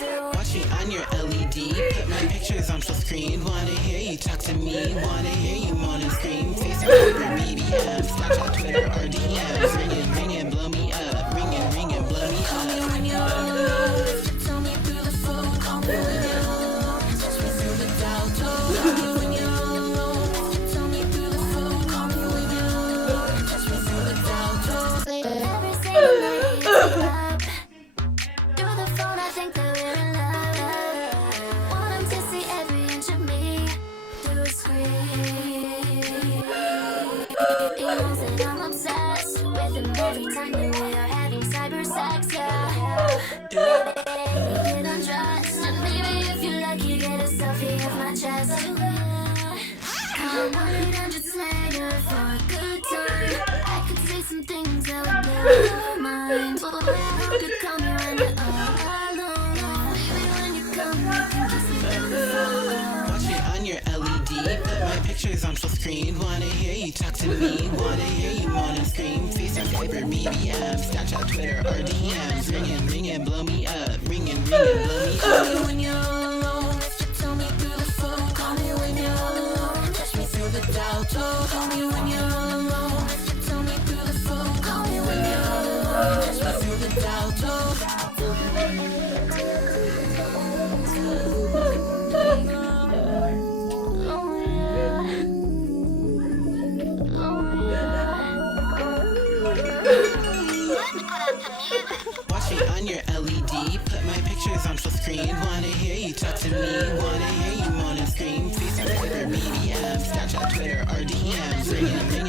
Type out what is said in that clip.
Watch me on your LED, put my pictures on full screen. Wanna hear you talk to me, wanna hear you moan and scream. Facebook, Twitter, BBM, Snapchat, Twitter, or DMs. Ringing, ringing, blow me up. Ringing, ringing, blow me up. Call me when you're alone. Tell me through the phone. Call me when you're alone. Touch me through the dial tone. Call me when you're alone. Tell me through the phone. Call me when you're alone. Touch me through the dial tone. Every single night you take up. Through the phone I think that we're in love. Want him to see every inch of me through a screen. He knows that I'm obsessed with him every time that we are having cyber sex, yeah. Get undressed, and maybe if you like you get a selfie of my chest. Come 1-800 Slayyyter for a good time. I could say some things that would blow your mind. But I hope you call me when you're all alone. Baby, when you come, you can kiss me through the phone. Watch me on your LED, put my pictures on full screen. Wanna hear you talk to me, wanna hear you moan and scream. Facebook, Twitter, BBM, Snapchat, Twitter, or DMs. Ringing, ringing, blow me up. Ringing, ringing, blow me up. Call me when you're alone. Tell me through the phone. Call me when you're alone. Touch me through the dial tone. Call me when you're alone. Tell me through the phone. Call me when you're alone. Touch me through the dial tone. Watch me on your LED, put my pictures on full screen. Wanna hear you talk to me, wanna hear you moan and scream. Facebook, Twitter, BBM, Snapchat, Twitter, or DMs. Ringing,